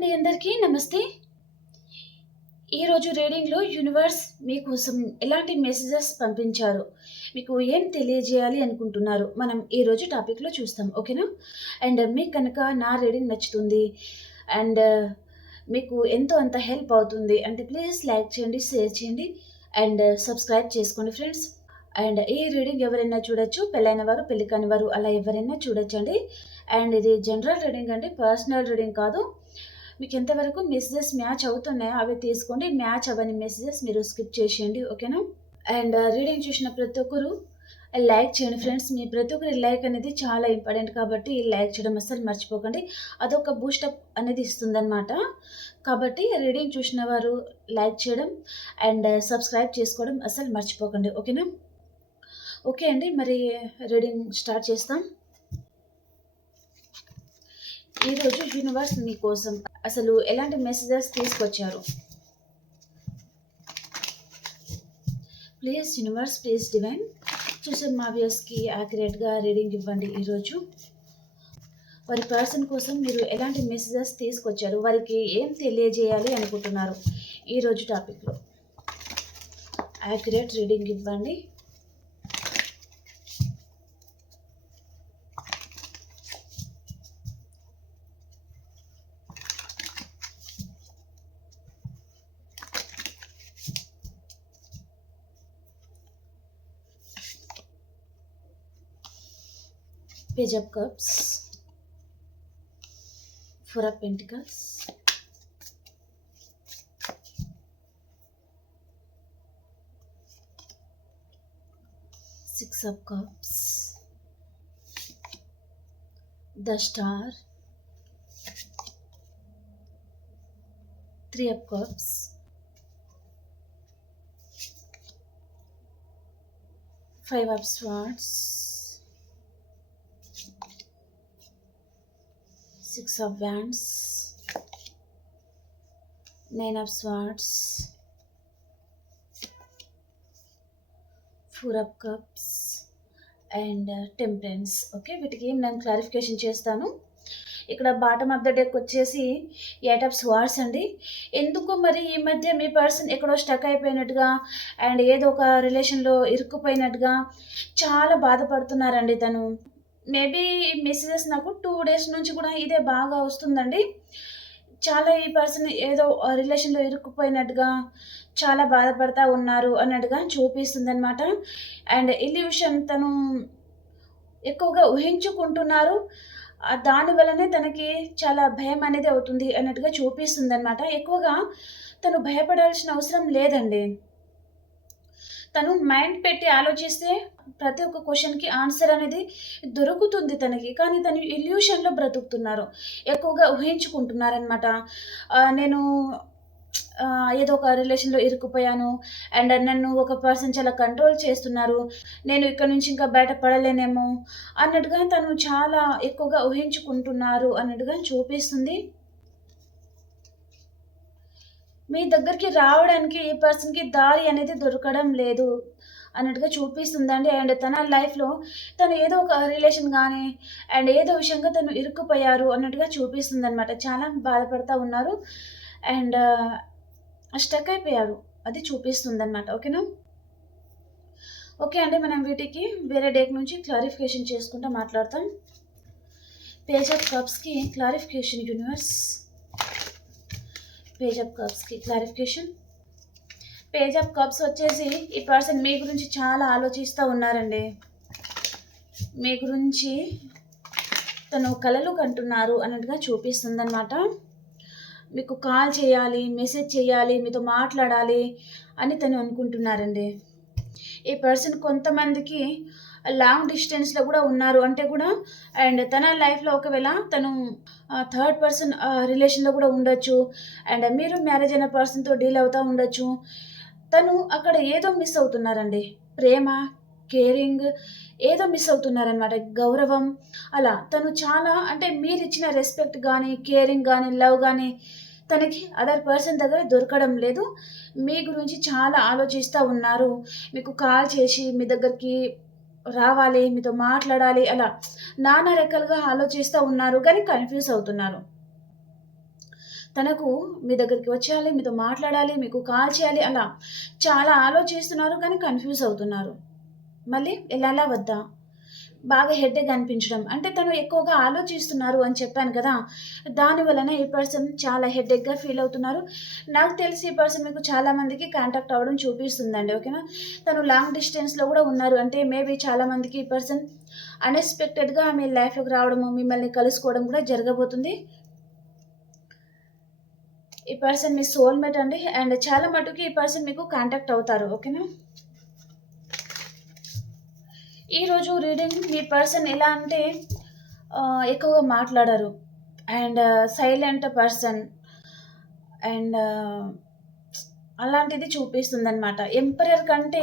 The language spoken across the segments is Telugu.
అండి అందరికీ నమస్తే. ఈరోజు రీడింగ్లో యూనివర్స్ మీకోసం ఎలాంటి మెసేజెస్ పంపించారు? మీకు ఏం తెలియజేయాలి అనుకుంటున్నారు? మనం ఈరోజు టాపిక్లో చూస్తాం. ఓకేనా? అండ్ మీకు కనుక నా రీడింగ్ నచ్చుతుంది అండ్ మీకు ఎంతో అంత హెల్ప్ అవుతుంది అంటే ప్లీజ్ లైక్ చేయండి షేర్ చేయండి అండ్ సబ్స్క్రైబ్ చేసుకోండి ఫ్రెండ్స్. అండ్ ఈ రీడింగ్ ఎవరైనా చూడొచ్చు పెళ్ళైన వారు పెళ్ళి కాని వారు అలా ఎవరైనా చూడొచ్చండి. అండ్ ఇది జనరల్ రీడింగ్ అండి పర్సనల్ రీడింగ్ కాదు. మీకు ఎంతవరకు మెసేజెస్ మ్యాచ్ అవుతున్నాయో అవి తీసుకోండి. మ్యాచ్ అవ్వని మెసేజెస్ మీరు స్కిప్ చేసేయండి. ఓకేనా అండ్ రీడింగ్ చూసిన ప్రతి ఒక్కరు లైక్ చేయండి ఫ్రెండ్స్ మీ ప్రతి ఒక్కరి లైక్ అనేది చాలా ఇంపార్టెంట్ కాబట్టి లైక్ చేయడం అస్సలు మర్చిపోకండి. అదొక బూస్టప్ అనేది ఇస్తుందన్నమాట. కాబట్టి రీడింగ్ చూసిన వారు లైక్ చేయడం అండ్ సబ్స్క్రైబ్ uh, చేసుకోవడం అస్సలు మర్చిపోకండి. ఓకేనా ఓకే అండి. మరి రీడింగ్ స్టార్ట్ చేస్తాం. ఈరోజు యూనివర్స్ మీకోసం అసలు ఎలాంటి మెసేజెస్ తీసుకొచ్చారు? ప్లీజ్ యూనివర్స్ ప్లీజ్ డివైన్ చూసే మా వ్యూస్కి యాక్యురేట్గా రీడింగ్ ఇవ్వండి ఈరోజు. వారి పర్సన్ కోసం మీరు ఎలాంటి మెసేజెస్ తీసుకొచ్చారు? వారికి ఏం తెలియజేయాలి అనుకుంటున్నారు? ఈరోజు టాపిక్లో యాక్యురేట్ రీడింగ్ ఇవ్వండి. Page of Cups, Four of Pentacles, Six of Cups, the Star, Three of Cups, Five of Swords, Six wands nine Nine swords Swords, cups and temperance. Okay వీటికి నేను క్లారిఫికేషన్ చేస్తాను. ఇక్కడ బాటమ్ ఆఫ్ ద డెక్ వచ్చేసి ఎయిట్ ఆఫ్ స్వార్డ్స్ అండి. ఎందుకు మరి ఈ మధ్య మీ పర్సన్ ఎక్కడో స్టక్ అయిపోయినట్టుగా అండ్ ఏదో ఒక రిలేషన్లో ఇరుక్కుపోయినట్టుగా చాలా బాధపడుతున్నారండి తను. మేబీ మెసేజెస్ నాకు టూ డేస్ నుంచి కూడా ఇదే బాగా వస్తుందండి. చాలా ఈ పర్సన్ ఏదో రిలేషన్లో ఇరుక్కుపోయినట్టుగా చాలా బాధపడతా ఉన్నారు అన్నట్టుగా చూపిస్తుంది అనమాట అండ్ ఇల్యూషన్ తను ఎక్కువగా ఊహించుకుంటున్నారు. దాని వల్లనే తనకి చాలా భయం అనేది అవుతుంది అన్నట్టుగా చూపిస్తుంది అనమాట ఎక్కువగా తను భయపడాల్సిన అవసరం లేదండి. తను మైండ్ పెట్టి ఆలోచిస్తే ప్రతి ఒక్క క్వశ్చన్కి ఆన్సర్ అనేది దొరుకుతుంది తనకి. కానీ తను ఇల్యూషన్లో బ్రతుకుతున్నారు. ఎక్కువగా ఊహించుకుంటున్నారనమాట నేను ఏదో ఒక రిలేషన్లో ఇరుక్కుపోయాను. అండ్ నన్ను ఒక పర్సన్ చాలా కంట్రోల్ చేస్తున్నారు. నేను ఇక్కడ నుంచి ఇంకా బయటపడలేనేమో అన్నట్టుగా తను చాలా ఎక్కువగా ఊహించుకుంటున్నారు అన్నట్టుగా చూపిస్తుంది. మీ దగ్గరికి రావడానికి ఈ పర్సన్కి దారి అనేది దొరకడం లేదు. అన్నట్టుగా చూపిస్తుందండి. అండ్ తన లైఫ్లో తను ఏదో ఒక రిలేషన్ కానీ అండ్ ఏదో విషయంగా తను ఇరుక్కుపోయారు అన్నట్టుగా చూపిస్తుంది అనమాట చాలా బాధపడతా ఉన్నారు. అండ్ స్టక్ అయిపోయారు. అది చూపిస్తుంది అనమాట ఓకేనా? ఓకే అండి. మనం వీటికి వేరే డేక్ నుంచి క్లారిఫికేషన్ చేసుకుంటూ మాట్లాడతాం. పేజ్ ఆఫ్ కప్స్కి క్లారిఫికేషన్ యూనివర్స్ పేజ్ ఆఫ్ కప్స్కి క్లారిఫికేషన్ పేజ్ ఆఫ్ కప్స్ వచ్చేసి ఈ పర్సన్ మీ గురించి చాలా ఆలోచిస్తూ ఉన్నారండి. మీ గురించి తను కలలు కంటున్నారు అన్నట్టుగా చూపిస్తుంది అనమాట మీకు కాల్ చేయాలి మెసేజ్ చేయాలి మీతో మాట్లాడాలి అని తను అనుకుంటున్నారండి. ఈ పర్సన్ కొంతమందికి లాంగ్ డిస్టెన్స్లో కూడా ఉన్నారు అంటే కూడా అండ్ తన లైఫ్లో ఒకవేళ తను థర్డ్ పర్సన్ రిలేషన్లో కూడా ఉండొచ్చు. అండ్ మీరు మ్యారేజ్ అయిన పర్సన్తో డీల్ అవుతూ ఉండొచ్చు. తను అక్కడ ఏదో మిస్ అవుతున్నారండి. ప్రేమ కేరింగ్ ఏదో మిస్ అవుతున్నారనమాట గౌరవం అలా. తను చాలా అంటే మీరు ఇచ్చిన రెస్పెక్ట్ కానీ కేరింగ్ కానీ లవ్ కానీ తనకి అదర్ పర్సన్ దగ్గర దొరకడం లేదు. మీ గురించి చాలా ఆలోచిస్తూ ఉన్నారు. మీకు కాల్ చేసి మీ దగ్గరికి రావాలి మీతో మాట్లాడాలి అలా నానా రకాలుగా ఆలోచిస్తూ ఉన్నారు కానీ కన్ఫ్యూజ్ అవుతున్నారు. తనకు మీ దగ్గరికి వచ్చేయాలి మీతో మాట్లాడాలి మీకు కాల్ చేయాలి అలా చాలా ఆలోచిస్తున్నారు కానీ కన్ఫ్యూజ్ అవుతున్నారు. మళ్ళీ వెళ్ళాలా వద్దా? బాగా హెడ్ఏక్ అనిపించడం. అంటే తను ఎక్కువగా ఆలోచిస్తున్నారు అని చెప్పాను కదా. దాని వలన ఈ పర్సన్ చాలా హెడ్ఏక్గా ఫీల్ అవుతున్నారు. నాకు తెలిసి ఈ పర్సన్ మీకు చాలా మందికి కాంటాక్ట్ అవ్వడం చూపిస్తుందండి ఓకేనా తను లాంగ్ డిస్టెన్స్లో కూడా ఉన్నారు. అంటే మేబీ చాలా మందికి ఈ పర్సన్ అన్ఎక్స్పెక్టెడ్గా మీ లైఫ్లోకి రావడము మిమ్మల్ని కలుసుకోవడం కూడా జరగబోతుంది. ఈ పర్సన్ మీ సోల్మేట్ అండి. అండ్ చాలా మటుకు ఈ పర్సన్ మీకు కాంటాక్ట్ అవుతారు ఓకేనా ఈరోజు రీడింగ్ మీ పర్సన్ ఎలా అంటే ఎక్కువగా మాట్లాడరు. అండ్ సైలెంట్ పర్సన్ అండ్ అలాంటిది చూపిస్తుంది అనమాట ఎంపరర్ కంటే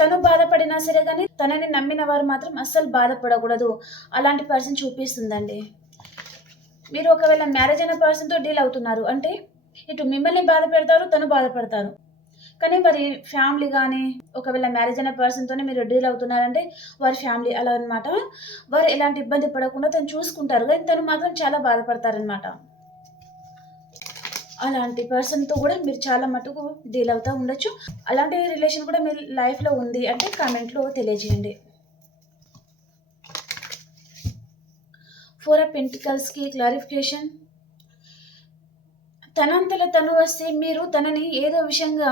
తను బాధపడినా సరే కానీ తనని నమ్మిన వారు మాత్రం అస్సలు బాధపడకూడదు. అలాంటి పర్సన్ చూపిస్తుందండి. మీరు ఒకవేళ మ్యారేజ్ అయిన పర్సన్తో డీల్ అవుతున్నారు అంటే ఇటు మిమ్మల్ని బాధ పెడతారు తను బాధపడతారు. కానీ వారి ఫ్యామిలీ కానీ ఒకవేళ మ్యారేజ్ అయిన పర్సన్తోనే మీరు డీల్ అవుతున్నారంటే వారి ఫ్యామిలీ అలా అనమాట వారు ఎలాంటి ఇబ్బంది పడకుండా తను చూసుకుంటారు. కానీ తను మాత్రం చాలా బాధపడతారనమాట అలాంటి పర్సన్తో కూడా మీరు చాలా మటుకు డీల్ అవుతూ ఉండొచ్చు. అలాంటి రిలేషన్ కూడా మీ లైఫ్లో ఉంది అంటే కామెంట్లో తెలియజేయండి. ఫోర్ ఆఫ్ పెంటికల్స్కి క్లారిఫికేషన్ తనంతల తను వస్తే మీరు తనని ఏదో విషయంగా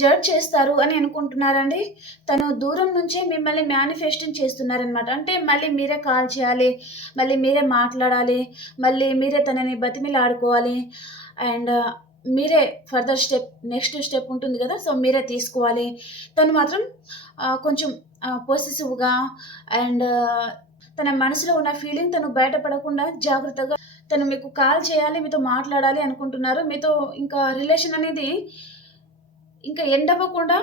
జడ్జ్ చేస్తారు అని అనుకుంటున్నారండి. తను దూరం నుంచే మిమ్మల్ని మేనిఫెస్టింగ్ చేస్తున్నారనమాట అంటే మళ్ళీ మీరే కాల్ చేయాలి మళ్ళీ మీరే మాట్లాడాలి మళ్ళీ మీరే తనని బతిమిలాడుకోవాలి. అండ్ మీరే ఫర్దర్ స్టెప్ నెక్స్ట్ స్టెప్ ఉంటుంది కదా సో మీరే తీసుకోవాలి. తను మాత్రం కొంచెం పొసెసివ్గా అండ్ తన మనసులో ఉన్న ఫీలింగ్ తను బయటపడకుండా జాగ్రత్తగా తను మీకు కాల్ చేయాలి మీతో మాట్లాడాలి అనుకుంటున్నారు. మీతో ఇంకా రిలేషన్ అనేది ఇంకా ఎండ్ అవ్వకుండా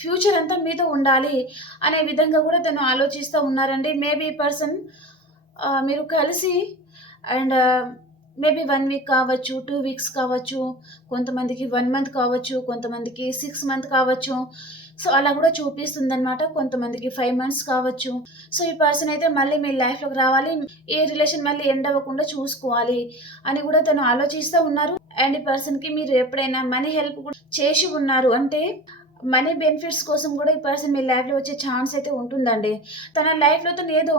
ఫ్యూచర్ అంతా మీతో ఉండాలి అనే విధంగా కూడా తను ఆలోచిస్తూ ఉన్నారండి. మేబీ పర్సన్ మీరు కలిసి అండ్ మేబీ వన్ వీక్ కావచ్చు టూ వీక్స్ కావచ్చు కొంతమందికి వన్ మంత్ కావచ్చు కొంతమందికి సిక్స్ మంత్ కావచ్చు. సో అలా కూడా చూపిస్తుంది అనమాట కొంతమందికి ఫైవ్ మంత్స్ కావచ్చు. సో ఈ పర్సన్ అయితే మళ్ళీ మీ లైఫ్లోకి రావాలి. ఏ రిలేషన్ మళ్ళీ ఎండ్ అవ్వకుండా చూసుకోవాలి అని కూడా తను ఆలోచిస్తూ ఉన్నారు. అండ్ ఈ పర్సన్కి మీరు ఎప్పుడైనా మనీ హెల్ప్ కూడా చేసి ఉన్నారు అంటే మనీ బెనిఫిట్స్ కోసం కూడా ఈ పర్సన్ మీ లైఫ్లో వచ్చే ఛాన్స్ అయితే ఉంటుందండి. తన లైఫ్లో తను ఏదో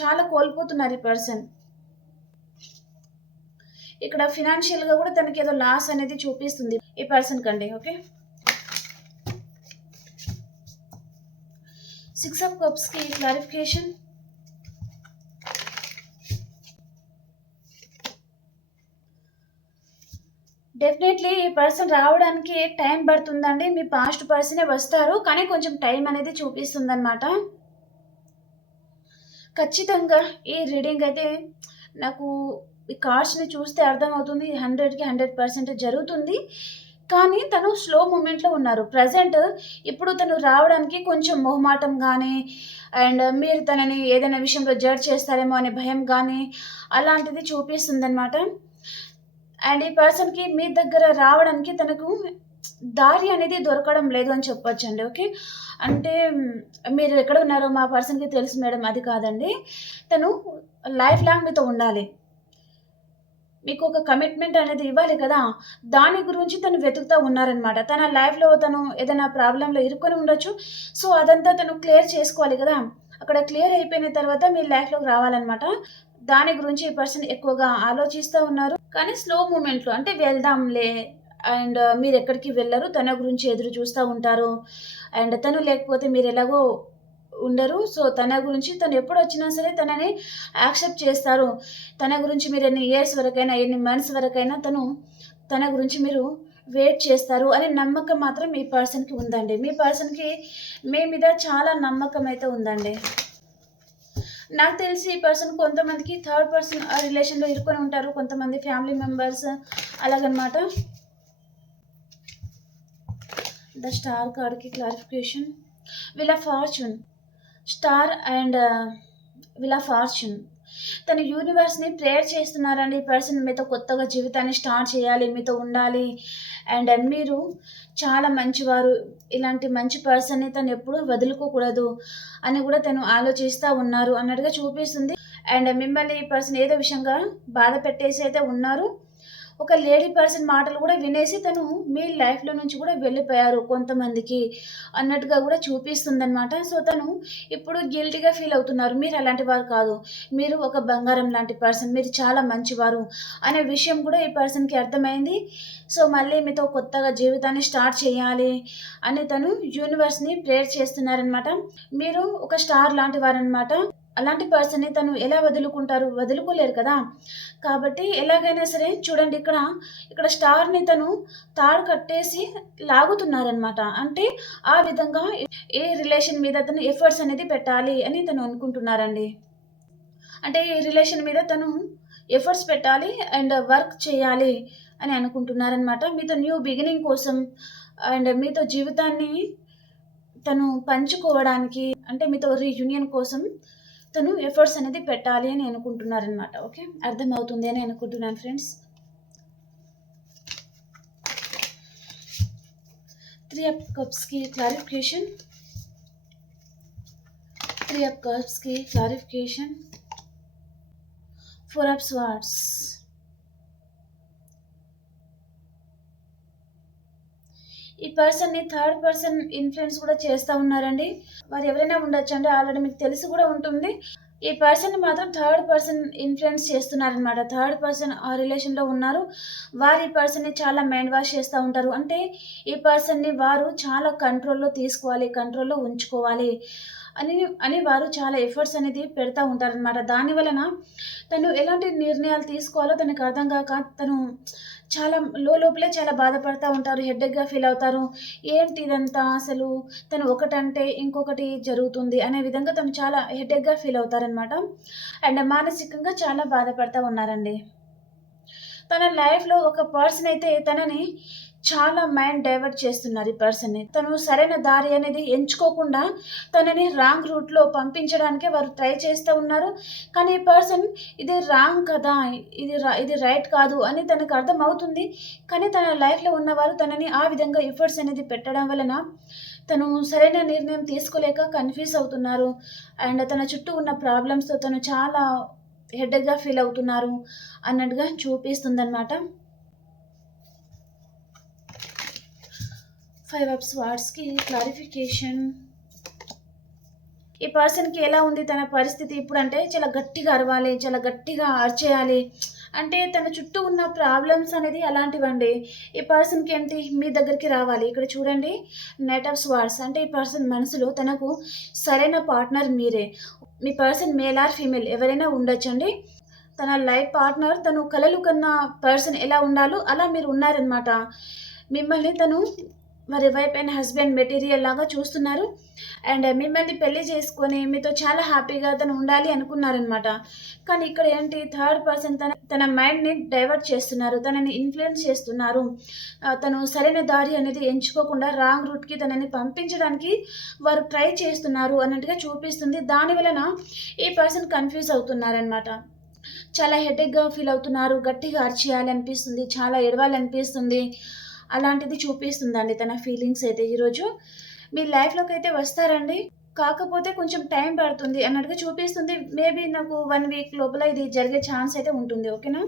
చాలా కోల్పోతున్నారు ఈ పర్సన్ ఇక్కడ ఫినాన్షియల్గా కూడా తనకి ఏదో లాస్ అనేది చూపిస్తుంది ఈ పర్సన్ కండి ఓకే సిక్స్ ఆఫ్ కప్స్కి క్లారిఫికేషన్ డెఫినెట్లీ ఈ పర్సన్ రావడానికి టైం పడుతుందండి. మీ పాస్ట్ పర్సనే వస్తారు. కానీ కొంచెం టైం అనేది చూపిస్తుంది అనమాట ఖచ్చితంగా ఈ రీడింగ్ అయితే నాకు ఈ కార్డ్స్ని చూస్తే అర్థమవుతుంది. హండ్రెడ్కి హండ్రెడ్ పర్సెంట్ జరుగుతుంది. కానీ తను స్లో మూమెంట్లో ఉన్నారు. ప్రజెంట్ ఇప్పుడు తను రావడానికి కొంచెం మొహమాటం కానీ అండ్ మీరు తనని ఏదైనా విషయంలో జడ్జ్ చేస్తారేమో అనే భయం కానీ అలాంటిది చూపిస్తుంది అనమాట అండ్ ఈ పర్సన్కి మీ దగ్గర రావడానికి తనకు దారి అనేది దొరకడం లేదు అని చెప్పొచ్చు అండి ఓకే? అంటే మీరు ఎక్కడ ఉన్నారో మా పర్సన్కి తెలుసు మేడం అది కాదండి. తను లైఫ్ లాంగ్ మీతో ఉండాలి. మీకు ఒక కమిట్మెంట్ అనేది ఇవ్వాలి కదా? దాని గురించి తను వెతుకుతూ ఉన్నారనమాట. తన లైఫ్లో తను ఏదైనా ప్రాబ్లంలో ఇరుక్కొని ఉండొచ్చు. సో అదంతా తను క్లియర్ చేసుకోవాలి కదా? అక్కడ క్లియర్ అయిపోయిన తర్వాత మీ లైఫ్లోకి రావాలన్నమాట. దాని గురించి ఈ పర్సన్ ఎక్కువగా ఆలోచిస్తూ ఉన్నారు. కానీ స్లో మూమెంట్లో అంటే వెళ్దాంలే అండ్ మీరు ఎక్కడికి వెళ్ళరు తన గురించి ఎదురు చూస్తూ ఉంటారు. అండ్ తను లేకపోతే మీరు ఎలాగో ఉండరు. సో తన గురించి తను ఎప్పుడు వచ్చినా సరే తనని యాక్సెప్ట్ చేస్తారు. తన గురించి మీరు ఎన్ని ఇయర్స్ వరకైనా ఎన్ని మంత్స్ వరకైనా తను తన గురించి మీరు వెయిట్ చేస్తారు అనే నమ్మకం మాత్రం మీ పర్సన్కి ఉందండి. మీ పర్సన్కి మీ మీద చాలా నమ్మకం అయితే ఉందండి. నాకు తెలిసి ఈ పర్సన్ కొంతమందికి థర్డ్ పర్సన్ రిలేషన్లో ఇరుకొని ఉంటారు. కొంతమంది ఫ్యామిలీ మెంబర్స్ అలాగనమాట. ద స్టార్ కార్డ్కి clarification wheel fortune star and wheel fortune తన యూనివర్స్ని ప్రేయర్ చేస్తున్నారండి ఈ పర్సన్ మీతో కొత్తగా జీవితాన్ని స్టార్ట్ చేయాలి మీతో ఉండాలి. అండ్ మీరు చాలా మంచివారు. ఇలాంటి మంచి పర్సన్ని తను ఎప్పుడూ వదులుకోకూడదు అని కూడా తను ఆలోచిస్తూ ఉన్నారు. అన్నట్టుగా చూపిస్తుంది. అండ్ మిమ్మల్ని ఈ పర్సన్ ఏదో విషయంగా బాధ పెట్టేసి అయితే ఉన్నారు. ఒక లేడీ పర్సన్ మాటలు కూడా వినేసి తను మీ లైఫ్లో నుంచి కూడా వెళ్ళిపోయారు కొంతమందికి అన్నట్టుగా కూడా చూపిస్తుందనమాట సో తను ఇప్పుడు గిల్టీగా ఫీల్ అవుతున్నారు. మీరు అలాంటి వారు కాదు. మీరు ఒక బంగారం లాంటి పర్సన్. మీరు చాలా మంచివారు అనే విషయం కూడా ఈ పర్సన్కి అర్థమైంది. సో మళ్ళీ మీతో కొత్తగా జీవితాన్ని స్టార్ట్ చేయాలి అని తను యూనివర్స్ని ప్రేయర్ చేస్తున్నారనమాట మీరు ఒక స్టార్ లాంటి వారనమాట అలాంటి పర్సన్ని తను ఎలా వదులుకుంటారు? వదులుకోలేరు కదా? కాబట్టి ఎలాగైనా సరే చూడండి ఇక్కడ ఇక్కడ స్టార్ని తను తాడు కట్టేసి లాగుతున్నారనమాట అంటే ఆ విధంగా ఏ రిలేషన్ మీద తను ఎఫర్ట్స్ అనేది పెట్టాలి అని తను అనుకుంటున్నారండి. అంటే ఈ రిలేషన్ మీద తను ఎఫర్ట్స్ పెట్టాలి అండ్ వర్క్ చేయాలి అని అనుకుంటున్నారనమాట మీతో న్యూ బిగినింగ్ కోసం అండ్ మీతో జీవితాన్ని తను పంచుకోవడానికి అంటే మీతో రీయూనియన్ కోసం తను ఎఫర్ట్స్ అనేది పెట్టాలి అని అనుకుంటున్నారనమాట ఓకే అర్థమవుతుంది అని అనుకుంటున్నాను ఫ్రెండ్స్ త్రీ అప్ కప్స్కి క్లారిఫికేషన్ త్రీ అప్ కప్స్కి క్లారిఫికేషన్ ఫోర్ అప్ స్వార్డ్స్ ఈ పర్సన్ని థర్డ్ పర్సన్ ఇన్ఫ్లుయెన్స్ కూడా చేస్తూ ఉన్నారండి. వారు ఎవరైనా ఉండొచ్చు అంటే ఆల్రెడీ మీకు తెలిసి కూడా ఉంటుంది. ఈ పర్సన్ మాత్రం థర్డ్ పర్సన్ ఇన్ఫ్లుయెన్స్ చేస్తున్నారనమాట థర్డ్ పర్సన్ ఆ రిలేషన్లో ఉన్నారు. వారు ఈ పర్సన్ని చాలా మైండ్ వాష్ చేస్తూ ఉంటారు. అంటే ఈ పర్సన్ని వారు చాలా కంట్రోల్లో తీసుకోవాలి కంట్రోల్లో ఉంచుకోవాలి. అని అని వారు చాలా ఎఫర్ట్స్ అనేది పెడతా ఉంటారనమాట దాని వలన తను ఎలాంటి నిర్ణయాలు తీసుకోవాలో తనకు అర్థం కాక తను చాలా లో లోపలే చాలా బాధపడుతూ ఉంటారు హెడ్డెక్గా ఫీల్ అవుతారు. ఏంటి ఇదంతా అసలు? తను ఒకటంటే ఇంకొకటి జరుగుతుంది అనే విధంగా తను చాలా హెడ్డెక్గా ఫీల్ అవుతారనమాట అండ్ మానసికంగా చాలా బాధపడుతూ ఉన్నారండి. తన లైఫ్లో ఒక పర్సన్ అయితే తనని చాలా మైండ్ డైవర్ట్ చేస్తున్నారు ఈ పర్సన్ని తను సరైన దారి అనేది ఎంచుకోకుండా తనని రాంగ్ రూట్లో పంపించడానికే వారు ట్రై చేస్తూ ఉన్నారు. కానీ ఈ పర్సన్ ఇది రాంగ్ కదా ఇది ఇది రైట్ కాదు అని తనకు అర్థమవుతుంది. కానీ తన లైఫ్లో ఉన్నవారు తనని ఆ విధంగా ఎఫర్ట్స్ అనేది పెట్టడం వలన తను సరైన నిర్ణయం తీసుకోలేక కన్ఫ్యూజ్ అవుతున్నారు. అండ్ తన చుట్టూ ఉన్న ప్రాబ్లమ్స్తో తను చాలా హెడ్గా ఫీల్ అవుతున్నారు అన్నట్టుగా చూపిస్తుందన్నమాట. ఫైవ్ అప్స్ వార్డ్స్కి క్లారిఫికేషన్ ఈ పర్సన్కి ఎలా ఉంది తన పరిస్థితి? ఇప్పుడు అంటే చాలా గట్టిగా అరవాలి చాలా గట్టిగా ఆర్చేయాలి. అంటే తన చుట్టూ ఉన్న ప్రాబ్లమ్స్ అనేది అలాంటివండి. ఈ పర్సన్కి ఏంటి? మీ దగ్గరికి రావాలి. ఇక్కడ చూడండి. నెట్ ఆఫ్ స్వార్డ్స్ అంటే ఈ పర్సన్ మనసులో తనకు సరైన పార్ట్నర్ మీరే. మీ పర్సన్ మేల్ ఆర్ ఫీమేల్ ఎవరైనా ఉండొచ్చండి. తన లైఫ్ పార్ట్నర్ తను కలలు కన్న పర్సన్ ఎలా ఉండాలో అలా మీరు ఉన్నారనమాట మిమ్మల్ని తను మరి వైఫ్ అండ్ హస్బెండ్ మెటీరియల్ లాగా చూస్తున్నారు. అండ్ మిమ్మల్ని పెళ్ళి చేసుకొని మీతో చాలా హ్యాపీగా తను ఉండాలి అనుకున్నారనమాట. కానీ ఇక్కడ ఏంటి? థర్డ్ పర్సన్ తన తన మైండ్ని డైవర్ట్ చేస్తున్నారు. తనని ఇన్ఫ్లుయెన్స్ చేస్తున్నారు. తను సరైన దారి అనేది ఎంచుకోకుండా రాంగ్ రూట్కి తనని పంపించడానికి వారు ట్రై చేస్తున్నారు అన్నట్టుగా చూపిస్తుంది. దాని వలన ఈ పర్సన్ కన్ఫ్యూజ్ అవుతున్నారనమాట. చాలా హెడేక్గా ఫీల్ అవుతున్నారు. గట్టిగా అరిచేయాలి అనిపిస్తుంది చాలా ఎడవాలనిపిస్తుంది అలాంటిది చూపిస్తుందండి తన ఫీలింగ్స్ అయితే. ఈరోజు మీ లైఫ్లోకి అయితే వస్తారండి. కాకపోతే కొంచెం టైం పడుతుంది అన్నట్టుగా చూపిస్తుంది. మేబీ నాకు వన్ వీక్ లోపల ఇది జరిగే ఛాన్స్ అయితే ఉంటుంది. ఓకేనా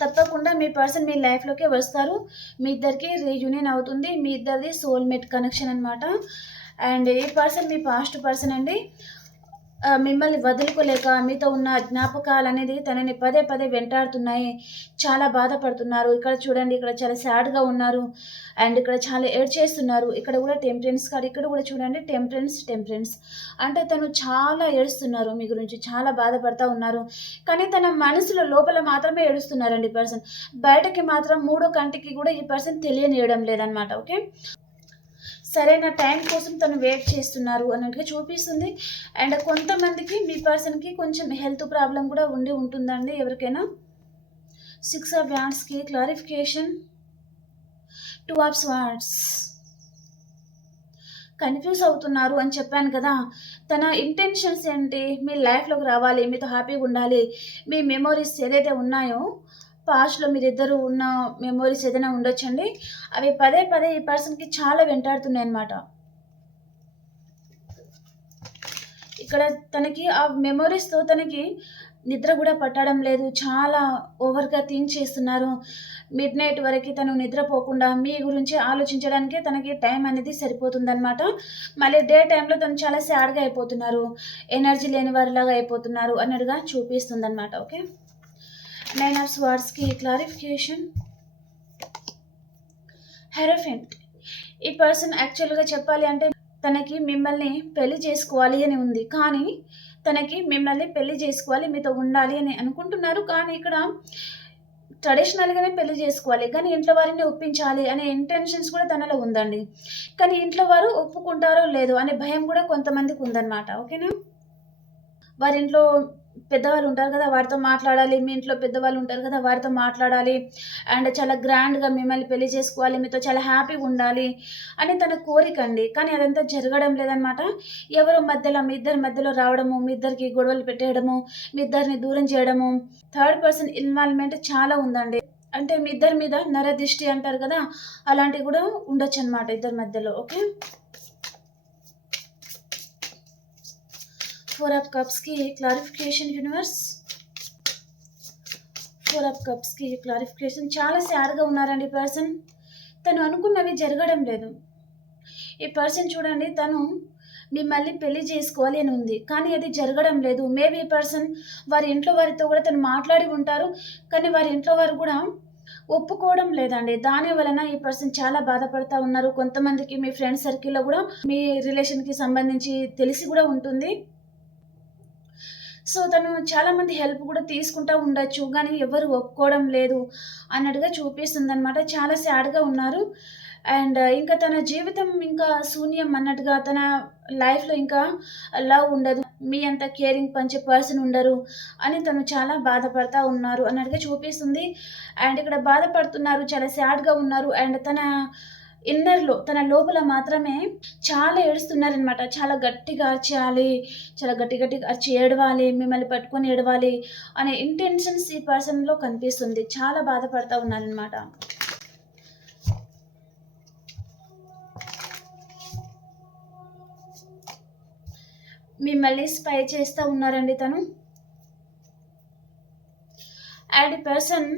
తప్పకుండా మీ పర్సన్ మీ లైఫ్లోకి వస్తారు. మీ ఇద్దరికి రీయూనియన్ అవుతుంది. మీ ఇద్దరిది సోల్మేట్ కనెక్షన్ అనమాట అండ్ ఈ పర్సన్ మీ పాస్ట్ పర్సన్ అండి? మిమ్మల్ని వదులుకోలేక మీతో ఉన్న జ్ఞాపకాలు అనేది తనని పదే పదే వెంటాడుతున్నాయి. చాలా బాధపడుతున్నారు. ఇక్కడ చూడండి ఇక్కడ చాలా సాడ్గా ఉన్నారు. అండ్ ఇక్కడ చాలా ఏడ్చేస్తున్నారు ఇక్కడ కూడా టెంపరెన్స్ కాదు ఇక్కడ కూడా చూడండి టెంపరెన్స్ టెంపరెన్స్. అంటే తను చాలా ఏడుస్తున్నారు మీ గురించి చాలా బాధపడతా ఉన్నారు. కానీ తన మనసులో లోపల మాత్రమే ఏడుస్తున్నారండి ఈ పర్సన్. బయటకి మాత్రం మూడో కంటికి కూడా ఈ పర్సన్ తెలియనియడం లేదనమాట ఓకే? సరైన టైం కోసం తను వెయిట్ చేస్తున్నారు అన్నట్టుగా చూపిస్తుంది. అండ్ కొంతమందికి మీ పర్సన్కి కొంచెం హెల్త్ ప్రాబ్లం కూడా ఉండి ఉంటుందండి ఎవరికైనా. Six of వ్యాండ్స్కి clarification two of swords confuse అవుతున్నారు అని చెప్పాను కదా. తన ఇంటెన్షన్స్ ఏంటి? మీ లైఫ్లోకి రావాలి మీతో హ్యాపీగా ఉండాలి. మీ మెమోరీస్ ఏదైతే ఉన్నాయో పాస్ట్లో మీరిద్దరు ఉన్న మెమోరీస్ ఏదైనా ఉండొచ్చండి అవి పదే పదే ఈ పర్సన్కి చాలా వెంటాడుతున్నాయి అనమాట ఇక్కడ తనకి ఆ మెమొరీస్‌తో తనకి నిద్ర కూడా పట్టడం లేదు. చాలా ఓవర్‌గా థింక్ చేస్తున్నారు. మిడ్ నైట్ వరకు తను నిద్రపోకుండా మీ గురించి ఆలోచించడానికే తనకి టైం అనేది సరిపోతుందనమాట. మళ్ళీ డే టైంలో తను చాలా సాడ్‌గా అయిపోతున్నారు. ఎనర్జీ లేని వారిలాగా అయిపోతున్నారు అన్నట్టుగా చూపిస్తుందనమాట. ఓకే. నైన్ ఆఫ్ స్వార్డ్స్‌కి క్లారిఫికేషన్. హెరఫెంట్ ఈ పర్సన్ యాక్చువల్‌గా చెప్పాలి అంటే తనకి మిమ్మల్ని పెళ్ళి చేసుకోవాలి అని ఉంది. కానీ తనకి మిమ్మల్ని పెళ్ళి చేసుకోవాలి, మీతో ఉండాలి అని అనుకుంటున్నారు. కానీ ఇక్కడ ట్రెడిషనల్‌గానే పెళ్ళి చేసుకోవాలి. కానీ ఇంట్లో వారిని ఒప్పించాలి అనే ఇంటెన్షన్స్ కూడా తనలో ఉందండి. కానీ ఇంట్లో వారు ఒప్పుకుంటారో లేదో అనే భయం కూడా కొంతమందికి ఉందన్నమాట. ఓకేనా? వారింట్లో పెద్దవాళ్ళు ఉంటారు కదా! వారితో మాట్లాడాలి. మీ ఇంట్లో పెద్దవాళ్ళు ఉంటారు కదా! వారితో మాట్లాడాలి. అండ్ చాలా గ్రాండ్‌గా మిమ్మల్ని పెళ్ళి చేసుకోవాలి. మీతో చాలా హ్యాపీగా ఉండాలి అని తన కోరిక అండి కానీ అదంతా జరగడం లేదనమాట. ఎవరో మధ్యలో మీ ఇద్దరి మధ్యలో రావడము, మీ ఇద్దరికి గొడవలు పెట్టేయడము, మీ ఇద్దరిని దూరం చేయడము, థర్డ్ పర్సన్ ఇన్వాల్వ్‌మెంట్ చాలా ఉందండి. అంటే మీ ఇద్దరి మీద నరదిష్టి అంటారు కదా! అలాంటివి కూడా ఉండొచ్చనమాట ఇద్దరి మధ్యలో. ఓకే. ఫోర్ ఆఫ్ కప్స్‌కి క్లారిఫికేషన్ యూనివర్స్. ఫోర్ ఆఫ్ కప్స్‌కి క్లారిఫికేషన్. చాలా సాడ్‌గా ఉన్నారండి ఈ పర్సన్. తను అనుకున్నవి జరగడం లేదు. ఈ పర్సన్ చూడండి తను మిమ్మల్ని పెళ్ళి చేసుకోవాలి అని ఉంది. కానీ అది జరగడం లేదు. మేబీ ఈ పర్సన్ వారి ఇంట్లో వారితో కూడా తను మాట్లాడి ఉంటారు. కానీ వారి ఇంట్లో వారు కూడా ఒప్పుకోవడం లేదండి. దాని వలన ఈ పర్సన్ చాలా బాధపడతా ఉన్నారు. కొంతమందికి మీ ఫ్రెండ్ సర్కిల్‌లో కూడా మీ రిలేషన్‌కి సంబంధించి తెలిసి కూడా ఉంటుంది. సో, తను చాలామంది హెల్ప్ కూడా తీసుకుంటా ఉండొచ్చు. కానీ ఎవరు ఒప్పుకోవడం లేదు అన్నట్టుగా చూపిస్తుందనమాట. చాలా సాడ్‌గా ఉన్నారు. అండ్ ఇంకా తన జీవితం ఇంకా శూన్యం అన్నట్టుగా తన లైఫ్‌లో ఇంకా లవ్ ఉండదు. మీ అంత కేరింగ్ పంచే పర్సన్ ఉండరు అని తను చాలా బాధపడతా ఉన్నారు అన్నట్టుగా చూపిస్తుంది. అండ్ ఇక్కడ బాధపడుతున్నారు. చాలా సాడ్‌గా ఉన్నారు. అండ్ తన ఇన్నర్‌లో తన లోపల మాత్రమే చాలా ఏడుస్తున్నారనమాట. చాలా గట్టిగా అర్చేయాలి చాలా గట్టి గట్టిగా అర్చి ఏడవాలి. మిమ్మల్ని పట్టుకొని ఏడవాలి అనే ఇంటెన్షన్స్ ఈ పర్సన్‌లో కనిపిస్తుంది. చాలా బాధపడతా ఉన్నారనమాట. మిమ్మల్ని స్పై చేస్తూ ఉన్నారండి తను. అండ్ పర్సన్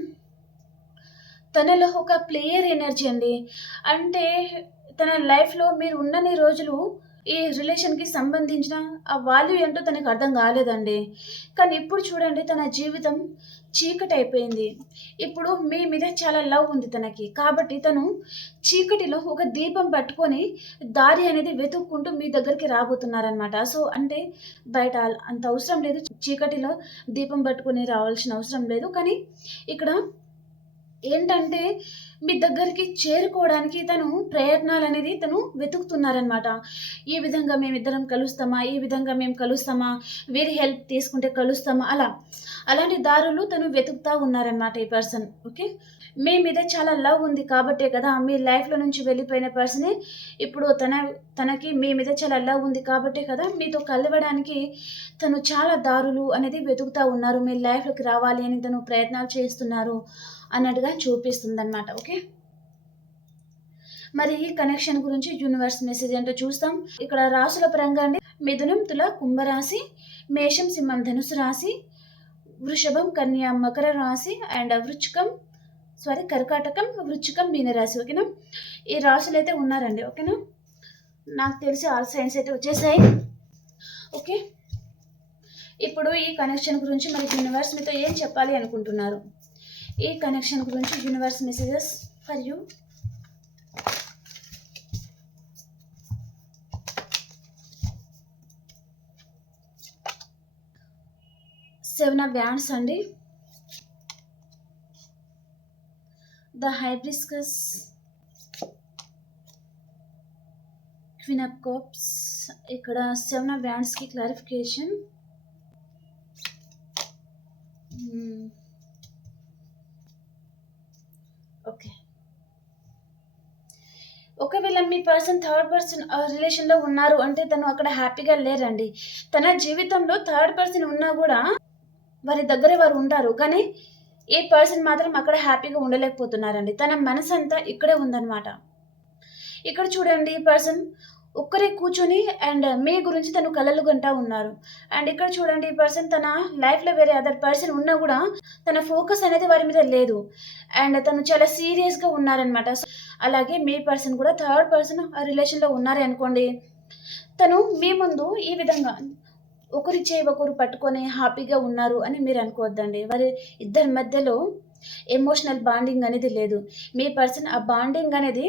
తనలో ఒక ప్లేయర్ ఎనర్జీ అండి. అంటే తన లైఫ్‌లో మీరు ఉన్నన్ని రోజులు ఈ రిలేషన్‌కి సంబంధించిన ఆ వాల్యూ ఏంటో తనకు అర్థం కాలేదండి. కానీ ఇప్పుడు చూడండి తన జీవితం చీకటి అయిపోయింది ఇప్పుడు మీ మీద చాలా లవ్ ఉంది తనకి. కాబట్టి తను చీకటిలో ఒక దీపం పట్టుకొని దారి అనేది వెతుక్కుంటూ మీ దగ్గరికి రాబోతున్నారనమాట. సో, అంటే బయట అంత అవసరం లేదు. చీకటిలో దీపం పట్టుకొని రావాల్సిన అవసరం లేదు. కానీ ఇక్కడ ఏంటంటే మీ దగ్గరికి చేరుకోవడానికి తను ప్రయత్నాలు అనేది తను వెతుకుతున్నారనమాట. ఈ విధంగా మేమిద్దరం కలుస్తామా? ఈ విధంగా మేము కలుస్తామా? వీరి హెల్ప్ తీసుకుంటే కలుస్తామా? అలా. అలాంటి దారులు తను వెతుకుతా ఉన్నారనమాట ఈ పర్సన్. ఓకే. మీ మీద చాలా లవ్ ఉంది కాబట్టే కదా! మీ లైఫ్‌లో నుంచి వెళ్ళిపోయిన పర్సనే ఇప్పుడు తన తనకి మీ మీద చాలా లవ్ ఉంది కాబట్టే కదా! మీతో కలవడానికి తను చాలా దారులు అనేది వెతుకుతా ఉన్నారు. మీ లైఫ్‌లోకి రావాలి అని తను ప్రయత్నాలు చేస్తున్నారు అన్నట్టుగా చూపిస్తుంది అనమాట ఓకే. మరి ఈ కనెక్షన్ గురించి యూనివర్స్ మెసేజ్ ఏంటో చూస్తాం. ఇక్కడ రాశుల పరంగా అండి మిథునం, తుల, కుంభరాశి, మేషం, సింహం, ధనుసు రాశి, వృషభం, కన్యా మకర రాశి అండ్ వృచ్చికం సారీ కర్కాటకం, వృచ్చికం, మీనరాశి. ఓకేనా? ఈ రాశులైతే ఉన్నారండి. ఓకేనా? నాకు తెలిసి ఆల్ సైన్స్ అయితే వచ్చేసాయి. ఓకే. ఇప్పుడు ఈ కనెక్షన్ గురించి మరి యూనివర్స్ మీతో ఏం చెప్పాలి అనుకుంటున్నారు? ఈ కనెక్షన్ గురించి universe messages for you. Seven of wands అండి. The hibiscus queen of cups ఇక్కడ సెవెన్ ఆఫ్ బ్యాండ్స్కి క్లారిఫికేషన్. హ్మ్. ఓకే. ఒకవేళ మీ పర్సన్ థర్డ్ పర్సన్ రిలేషన్‌లో ఉన్నారు అంటే తను అక్కడ హ్యాపీగా లేరండి. తన జీవితంలో థర్డ్ పర్సన్ ఉన్నా కూడా వారి దగ్గరే వారు ఉంటారు. కానీ ఈ పర్సన్ మాత్రం అక్కడ హ్యాపీగా ఉండలేకపోతున్నారండి. తన మనసంతా ఇక్కడే ఉందన్నమాట ఇక్కడ చూడండి ఈ పర్సన్ ఒక్కరే కూర్చొని అండ్ మీ గురించి తను కలలు గంటా ఉన్నారు అండ్ ఇక్కడ చూడండి ఈ పర్సన్ తన లైఫ్లో వేరే అదర్ పర్సన్ ఉన్నా కూడా తన ఫోకస్ అనేది వారి మీద లేదు అండ్ తను చాలా సీరియస్గా ఉన్నారనమాట అలాగే మీ పర్సన్ కూడా థర్డ్ పర్సన్ ఆ రిలేషన్లో ఉన్నారే అనుకోండి. తను మీ ముందు ఈ విధంగా ఒకరి చేయి ఒకరు పట్టుకొని హ్యాపీగా ఉన్నారు అని మీరు అనుకోవద్దండి. వారి ఇద్దరి మధ్యలో ఎమోషనల్ బాండింగ్ అనేది లేదు. మీ పర్సన్ ఆ బాండింగ్ అనేది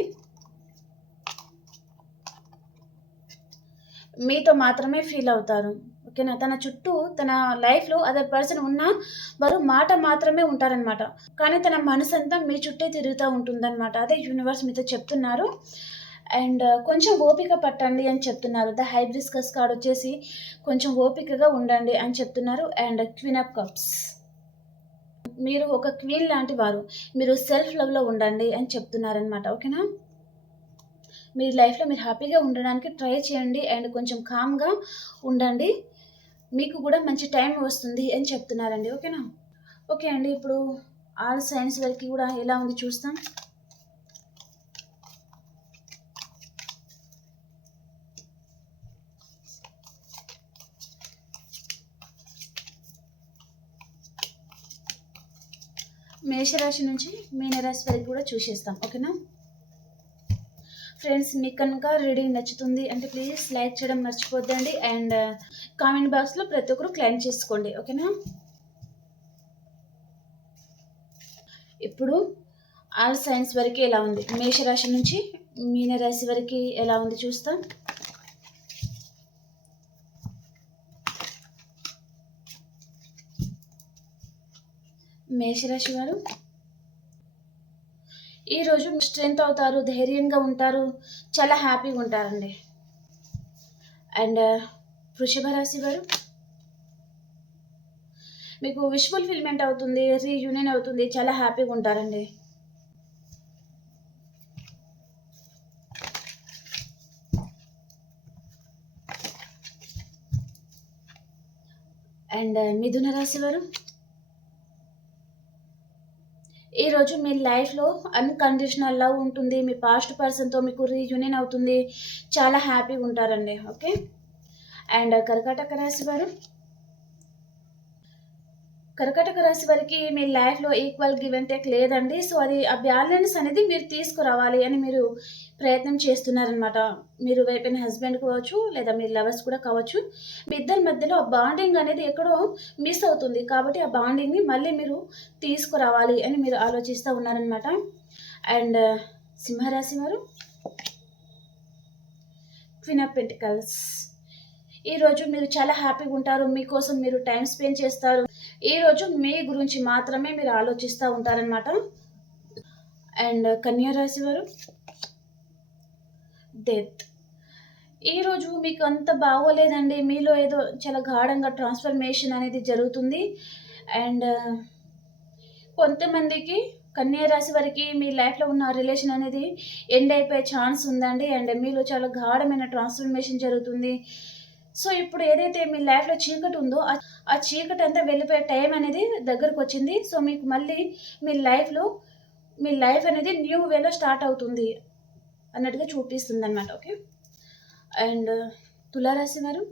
మీతో మాత్రమే ఫీల్ అవుతారు. ఓకేనా? తన చుట్టూ తన లైఫ్లో అదర్ పర్సన్ ఉన్నా వారు మాట మాత్రమే ఉంటారనమాట కానీ తన మనసు అంతా మీ చుట్టే తిరుగుతూ ఉంటుందన్నమాట. అదే యూనివర్స్ మీతో చెప్తున్నారు. అండ్ uh, కొంచెం ఓపిక పట్టండి అని చెప్తున్నారు. ద హైబ్రిస్కస్ కార్డ్ వచ్చేసి కొంచెం ఓపికగా ఉండండి అని చెప్తున్నారు. అండ్ క్వీన్ ఆఫ్ కప్స్ మీరు ఒక క్వీన్ లాంటి వారు. మీరు సెల్ఫ్ లవ్లో ఉండండి అని చెప్తున్నారనమాట ఓకేనా? మీ లైఫ్లో మీరు హ్యాపీగా ఉండడానికి ట్రై చేయండి. అండ్ కొంచెం కామ్గా ఉండండి. మీకు కూడా మంచి టైం వస్తుంది అని చెప్తున్నారండి ఓకేనా? ఓకే అండి ఇప్పుడు ఆల్ సైన్స్ వరకు కూడా ఎలా ఉంది చూస్తాం. మేషరాశి నుంచి మీనరాశి వరకు కూడా చూసేస్తాం ఓకేనా? ఫ్రెండ్స్ మీకు కనుక రీడింగ్ నచ్చుతుంది అంటే ప్లీజ్ లైక్ చేయడం మర్చిపోద్దండి. అండ్ కామెంట్ బాక్స్లో ప్రతి ఒక్కరు క్లైమ్ చేసుకోండి ఓకేనా ఇప్పుడు ఆల్ సైన్స్ వరకు ఎలా ఉంది? మేషరాశి నుంచి మీనరాశి వరకు ఎలా ఉంది చూస్తాం? మేషరాశి వారు ఈరోజు స్ట్రెంత్ అవుతారు ధైర్యంగా ఉంటారు చాలా హ్యాపీగా ఉంటారండి. అండ్ వృషభ రాశి వారు? మీకు విష్ ఫుల్ఫిల్మెంట్ అవుతుంది రీయూనియన్ అవుతుంది చాలా హ్యాపీగా ఉంటారండి. అండ్ మిథున రాశి వారు? ఈరోజు మీ లైఫ్లో అన్కండిషనల్ లవ్ ఉంటుంది మీ పాస్ట్ పర్సన్తో మీకు రీయూనియన్ అవుతుంది చాలా హ్యాపీగా ఉంటారండి ఓకే? అండ్ కర్కాటక రాశి వారు? కర్కాటక రాశి వారికి మీ లైఫ్లో ఈక్వల్ గివ్ అండ్ టేక్ లేదండి. సో అది ఆ బ్యాలెన్స్ అనేది మీరు తీసుకురావాలి అని మీరు ప్రయత్నం చేస్తున్నారనమాట మీరు వైపు హస్బెండ్ కావచ్చు లేదా మీ లవర్స్ కూడా కావచ్చు మీ ఇద్దరి మధ్యలో ఆ బాండింగ్ అనేది ఎక్కడో మిస్ అవుతుంది. కాబట్టి ఆ బాండింగ్ని మళ్ళీ మీరు తీసుకురావాలి అని మీరు ఆలోచిస్తూ ఉన్నారనమాట అండ్ సింహరాశి వారు? క్విన్ ఆఫ్ పెంటికల్స్ ఈరోజు మీరు చాలా హ్యాపీగా ఉంటారు. మీకోసం మీరు టైం స్పెండ్ చేస్తారు. ఈరోజు మీ గురించి మాత్రమే మీరు ఆలోచిస్తూ ఉంటారనమాట అండ్ కన్యా రాశి వారు? డెత్. ఈరోజు మీకు అంత బాగోలేదండి. మీలో ఏదో చాలా గాఢంగా ట్రాన్స్ఫర్మేషన్ అనేది జరుగుతుంది. అండ్ కొంతమందికి కన్యా రాశి వారికి మీ లైఫ్లో ఉన్న రిలేషన్ అనేది ఎండ్ అయిపోయే ఛాన్స్ ఉందండి. అండ్ మీలో చాలా గాఢమైన ట్రాన్స్ఫర్మేషన్ జరుగుతుంది. సో ఇప్పుడు ఏదైతే మీ లైఫ్లో చీకటి ఉందో ఆ చీకటి అంతా వెళ్ళిపోయే టైం అనేది దగ్గరకు వచ్చింది. సో మీకు మళ్ళీ మీ లైఫ్లో మీ లైఫ్ అనేది న్యూ వేలో స్టార్ట్ అవుతుంది అన్నట్టుగా చూపిస్తుంది అనమాట ఓకే? అండ్ తులారాశి వారు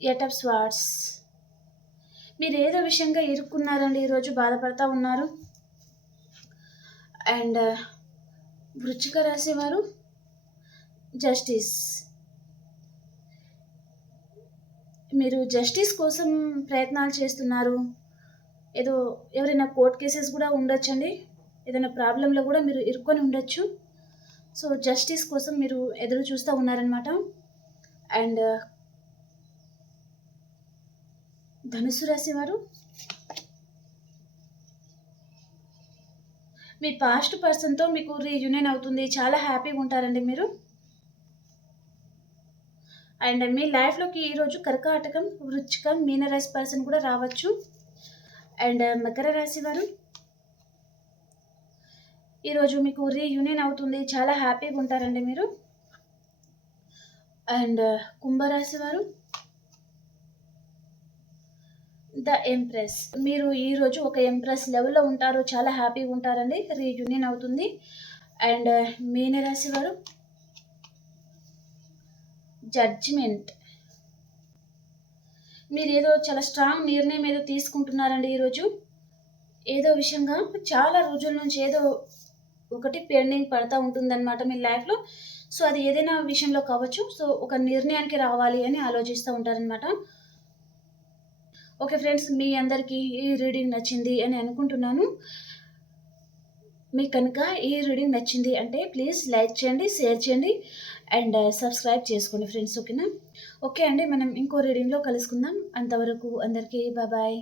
ఎట్ ఆఫ్ స్వార్డ్స్ మీరు ఏదో విషయంగా ఇరుక్కున్నారండి ఈరోజు బాధపడతా ఉన్నారు. అండ్ వృచ్చిక రాశి వారు? జస్టిస్. మీరు జస్టిస్ కోసం ప్రయత్నాలు చేస్తున్నారు. ఏదో ఎవరైనా కోర్ట్ కేసెస్ కూడా ఉండొచ్చండి. ఏదైనా ప్రాబ్లంలో కూడా మీరు ఇరుక్కొని ఉండొచ్చు. సో జస్టిస్ కోసం మీరు ఎదురు చూస్తూ ఉన్నారనమాట అండ్ ధనుసు రాశి వారు మీ పాస్ట్ పర్సన్తో మీకు రీయూనియన్ అవుతుంది. చాలా హ్యాపీగా ఉంటారండి మీరు. అండ్ మీ లైఫ్లోకి ఈరోజు కర్కాటకం వృచ్చికం మీనరాశి పర్సన్ కూడా రావచ్చు. అండ్ మకర రాశి వారు ఈరోజు మీకు రీయూనియన్ అవుతుంది. చాలా హ్యాపీగా ఉంటారండి మీరు. అండ్ కుంభరాశి వారు ద ఎంప్రెస్. మీరు ఈరోజు ఒక ఎంప్రెస్ లెవెల్లో ఉంటారు. చాలా హ్యాపీగా ఉంటారండి. రీయూనియన్ అవుతుంది. అండ్ మీనరాశి వారు జడ్జిమెంట్ మీరు ఏదో చాలా స్ట్రాంగ్ నిర్ణయం ఏదో తీసుకుంటున్నారండి ఈరోజు. ఏదో విషయంగా చాలా రోజుల నుంచి ఏదో ఒకటి పెండింగ్ పడతా ఉంటుందన్నమాట మీ లైఫ్లో సో అది ఏదైనా విషయంలో కావచ్చు. సో ఒక నిర్ణయానికి రావాలి అని ఆలోచిస్తూ ఉంటారనమాట ఓకే ఫ్రెండ్స్ మీ అందరికీ ఈ రీడింగ్ నచ్చింది అని అనుకుంటున్నాను. మీకు కనుక ఈ రీడింగ్ నచ్చింది అంటే ప్లీజ్ లైక్ చేయండి షేర్ చేయండి. అండ్ uh, సబ్స్క్రైబ్ చేసుకోండి ఫ్రెండ్స్ ఓకేనా ఓకే అండి మనం ఇంకో రీడింగ్లో కలుసుకుందాం. అంతవరకు అందరికీ బాయ్